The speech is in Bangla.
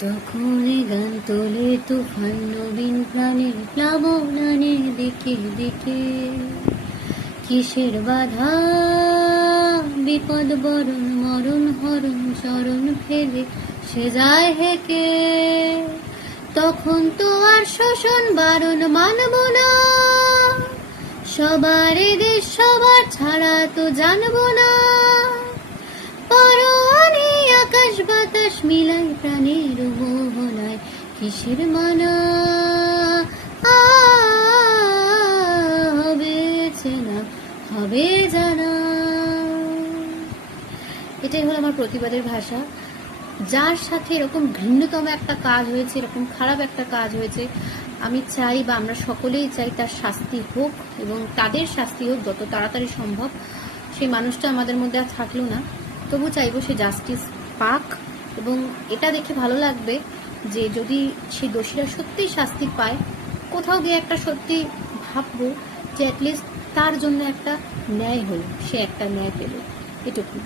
তখন গান তোলে তুফান, নবীন প্রাণের প্লাবনানে দিকে দিকে। কিসের বাধা? বিপদ বরণ, মরণ হরণ, চরণ ফেলে সে যায় হেকে তখন তো আর শোষণ বারণ মানব না। সবার দেশ সবার ছাড়া তো জানব না। বাতাস মিলাই প্রাণের মোহনায় কিসের মানা হবে চেনা, হবে জানা। এটাই হলো আমার প্রতিবাদের ভাষা। যার সাথে এরকম ভিন্নতম একটা কাজ হয়েছে, এরকম খারাপ একটা কাজ হয়েছে, আমি চাই বা আমরা সকলেই চাই তার শাস্তি হোক এবং তাদের শাস্তি হোক, যত তাড়াতাড়ি সম্ভব। সেই মানুষটা আমাদের মধ্যে আর থাকল না। তবু চাইব সে জাস্টিস পাক। এবং এটা দেখে ভালো লাগবে যে যদি সে দোষীরা সত্যিই শাস্তি পায়, কোথাও গিয়ে একটা সত্যি ভাববো যে অ্যাটলিস্ট তার জন্য একটা ন্যায় হলো, সে একটা ন্যায় পেল। এটুকু